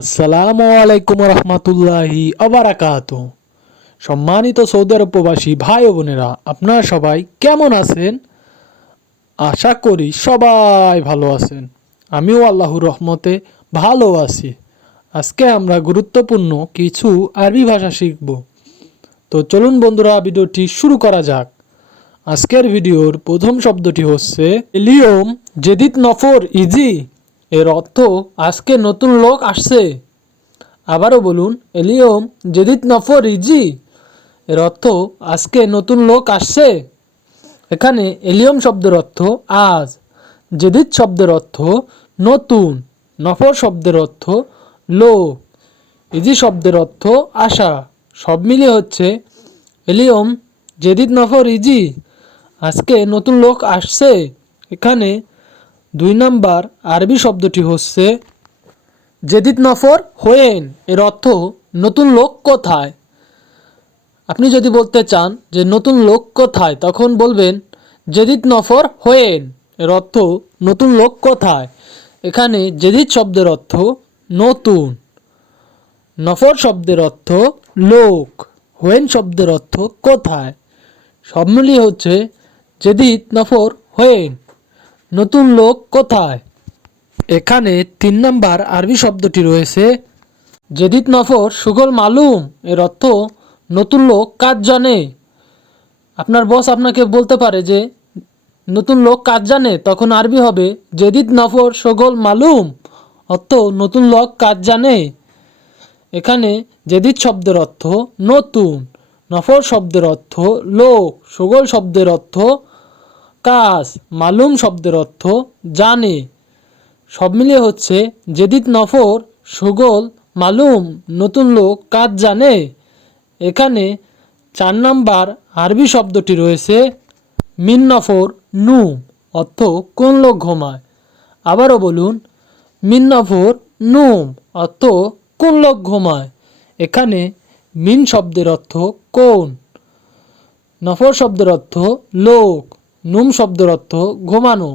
আসসালামু আলাইকুম রহমতুল্লাহি আবারাকাত। সম্মানিত সৌদি আরব প্রবাসী ভাই ও বোনেরা, আপনারা সবাই কেমন আছেন? আশা করি সবাই ভালো আছেন। আমিও আল্লাহর রহমতে ভালো আছি। আজকে আমরা গুরুত্বপূর্ণ কিছু আরবি ভাষা শিখব। তো চলুন বন্ধুরা, ভিডিওটি শুরু করা যাক। আজকের ভিডিওর প্রথম শব্দটি হচ্ছে এলিয়ম জেদিত নফর ইজি এর অর্থ, আজকে নতুন লোক আসছে। আবারও বলুন, এলিয়ম জেদিত নফর ইজি এর অর্থ, আজকে নতুন লোক আসছে। এখানে এলিয়ম শব্দের অর্থ, আজ। জেদিত শব্দের অর্থ, নতুন। নফর শব্দের অর্থ, লোক। ইজি শব্দের অর্থ, আশা। সব মিলিয়ে হচ্ছে, এলিয়ম জেদিত নফর ইজি আজকে নতুন লোক আসছে। এখানে দুই নাম্বার আরবি শব্দটি হচ্ছে জেদিত নফর হোয়েন। এর অর্থ নতুন লোক কোথায়? আপনি যদি বলতে চান যে নতুন লোক কোথায়, তখন বলবেন জেদিত নফর হোয়েন। এর অর্থ নতুন লোক কোথায়? এখানে জেদিত শব্দের অর্থ নতুন। নফর শব্দের অর্থ লোক। হোয়েন শব্দের অর্থ কোথায়? সব মিলিয়ে হচ্ছে জেদিত নফর হোয়েন। নতুন লোক কোথায়? এখানে তিন নাম্বার আরবি শব্দটি রয়েছে। জেদিত নফর, সুগল মালুম, এর অর্থ নতুন লোক কাজ জানে। আপনার বস আপনাকে বলতে পারে যে, নতুন লোক কাজ জানে, তখন আরবি হবে জেদিত নফর, সুগল মালুম, অর্থ নতুন লোক কাজ জানে। এখানে জেদিত শব্দের অর্থ নতুন, নফর শব্দের অর্থ লোক, সুগল শব্দের অর্থ কাজ, মালুম শব্দের অর্থ জানে। সব মিলিয়ে হচ্ছে জেদিত নফর, সুগল, মালুম, নতুন লোক, কাজ জানে। এখানে চার নাম্বার আরবি শব্দটি রয়েছে মিন নফর, নু, অর্থ কোন লোক ঘুমায়। আবারও বলুন, মিন নফর নুম অর্থ কোন লোক ঘুমায়। এখানে মিন শব্দের অর্থ কোন, নফর শব্দের অর্থ লোক। নুম শব্দের অর্থ ঘুমানো।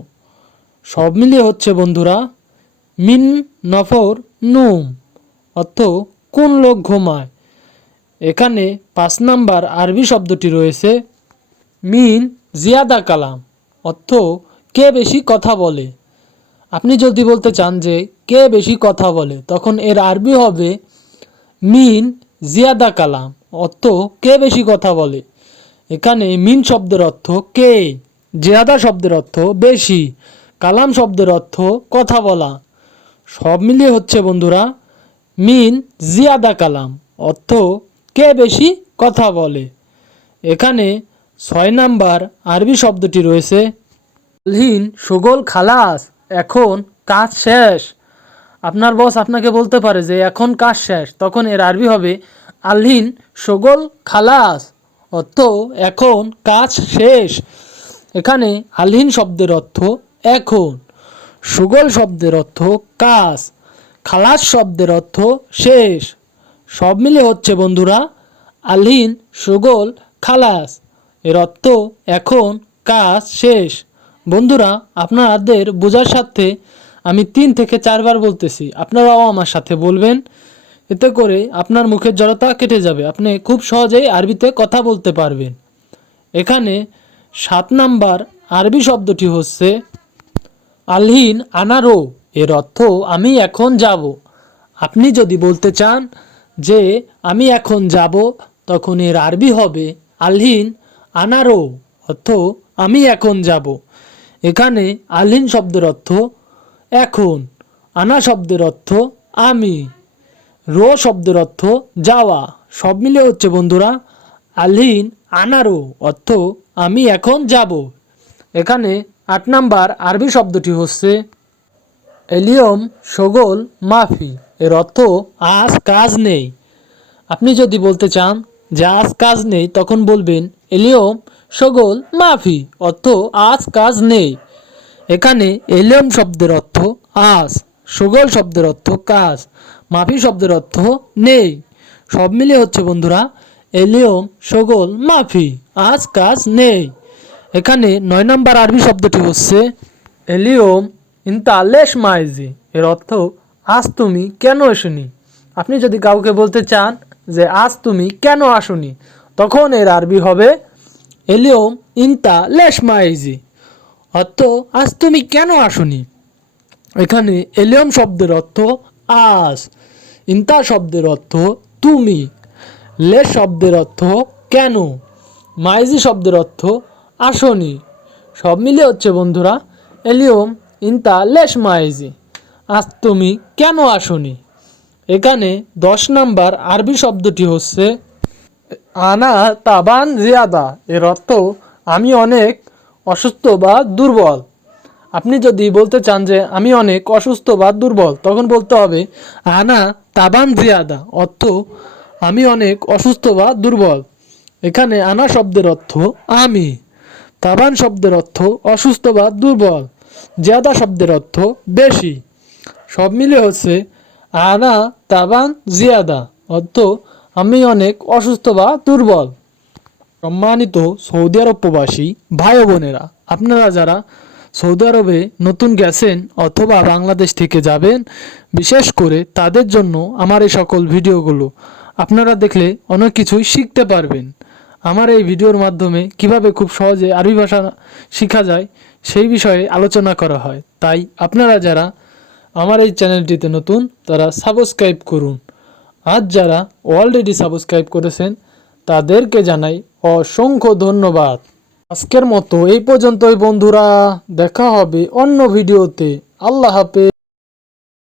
সব মিলিয়ে হচ্ছে বন্ধুরা, মিন নফর নুম, অর্থ কোন লোক ঘুমায়। এখানে পাঁচ নাম্বার আরবি শব্দটি রয়েছে মিন জিয়াদা কালাম, অর্থ কে বেশি কথা বলে। আপনি যদি বলতে চান যে কে বেশি কথা বলে, তখন এর আরবি হবে মিন জিয়াদা কালাম, অর্থ কে বেশি কথা বলে। এখানে মিন শব্দের অর্থ কে। জিয়াদা শব্দের অর্থ বেশি, কালাম শব্দের অর্থ কথা বলা। সব মিলিয়ে হচ্ছে বন্ধুরা, মিন জিয়াদা কালাম, অর্থ কে বেশি কথা বলে। এখানে ছয় নাম্বার আরবি শব্দটি রয়েছে আলহিন সুগল, খালাস, এখন কাজ শেষ। আপনার বস আপনাকে বলতে পারে যে এখন কাজ শেষ, তখন এর আরবি হবে আলহিন সুগল, খালাস, অর্থ এখন কাজ শেষ। এখানে আলহিন শব্দের অর্থ এখন, সুগল শব্দের অর্থ কাজ, খালাস শব্দের অর্থ শেষ। সব মিলে হচ্ছে বন্ধুরা আলহীন, সুগল, খালাস। এর অর্থ এখন কাজ শেষ। বন্ধুরা, আপনাদের বোঝার সাথে আমি তিন থেকে চারবার বলতেছি, আপনারাও আমার সাথে বলবেন। এতে করে আপনার মুখের জড়তা কেটে যাবে, আপনি খুব সহজেই আরবিতে কথা বলতে পারবেন। এখানে সাত নাম্বার আরবি শব্দটি হচ্ছে আলহিন আনারো। এর অর্থ, আমি এখন যাব। আপনি যদি বলতে চান যে, আমি এখন যাব, তখন এর আরবি হবে আলহিন আনারো। অর্থ, আমি এখন যাব। এখানে আলহিন শব্দের অর্থ, এখন। আনা শব্দের অর্থ, আমি। রো শব্দের অর্থ, যাওয়া। সব মিলে হচ্ছে বন্ধুরা আলহিন আনারো। অর্থ আমি এখন যাব। এখানে আট নাম্বার আরবি শব্দটি হচ্ছে এলিয়ম সগোল মাফি। এর অর্থ, আজ কাজ নেই। আপনি যদি বলতে চান যে, আজ কাজ নেই, তখন বলবেন, এলিয়ম সগোল মাফি। অর্থ, আজ কাজ নেই। এখানে এলিয়ম শব্দের অর্থ, আজ। সগোল শব্দের অর্থ, কাজ। মাফি শব্দের অর্থ, নেই। সব মিলিয়ে হচ্ছে বন্ধুরা এলিয়ম, সগোল, মাফি, আজ কাজ নেই। এখানে নয় নম্বর আরবি শব্দটি হচ্ছে এলিয়ম ইন্তা লেশ মাইজি এর অর্থ, আজ তুমি কেন এসেনি? আপনি যদি কাউকে বলতে চান যে, আজ তুমি কেন আসনি? তখন এর আরবি হবে এলিওম ইনতা লেশমাইজি অর্থ, আজ তুমি কেন আসনি? এখানে এলিয়ম শব্দের অর্থ, আজ। ইন্তা শব্দের অর্থ, তুমি। লে শব্দের অর্থ কেন? মাইজি শব্দের অর্থ আসনি। সব মিলে হচ্ছে বন্ধুরা এলিয়ম ইন্তা লেশ মাইজি। আজ তুমি কেন আসনি? এখানে দশ নাম্বার আরবি শব্দটি হচ্ছে আনা তাবান জিয়াদা। এর অর্থ, আমি অনেক অসুস্থ বা দুর্বল। আপনি যদি বলতে চান যে, আমি অনেক অসুস্থ বা দুর্বল, তখন বলতে হবে, আনা তাবান জিয়াদা। অর্থ আমি অনেক অসুস্থ বা দুর্বল। এখানে আনা শব্দের অর্থ আমি। তাবান শব্দের অর্থ অসুস্থ বা দুর্বল। জিয়াদা শব্দের অর্থ বেশি। সব মিলে হচ্ছে আনা, তাবান, জিয়াদা অর্থ আমি অনেক অসুস্থ বা দুর্বল। সম্মানিত সৌদি আরব প্রবাসী ভাই বোনেরা, আপনারা যারা সৌদি আরবে নতুন গেছেন অথবা বাংলাদেশ থেকে যাবেন, বিশেষ করে তাদের জন্য আমার এই সকল ভিডিওগুলো আপনারা দেখলে অনেক কিছুই শিখতে পারবেন। আমার এই ভিডিওর মাধ্যমে কীভাবে খুব সহজে আরবি ভাষা শেখা যায়, সেই বিষয়ে আলোচনা করা হয়। তাই আপনারা যারা আমার এই চ্যানেলটিতে নতুন, তারা সাবস্ক্রাইব করুন। আজ যারা অলরেডি সাবস্ক্রাইব করেছেন, তাদেরকে জানাই অসংখ্য ধন্যবাদ। আজকের মতো এই পর্যন্তই বন্ধুরা। দেখা হবে অন্য ভিডিওতে। আল্লাহ হাফেজ।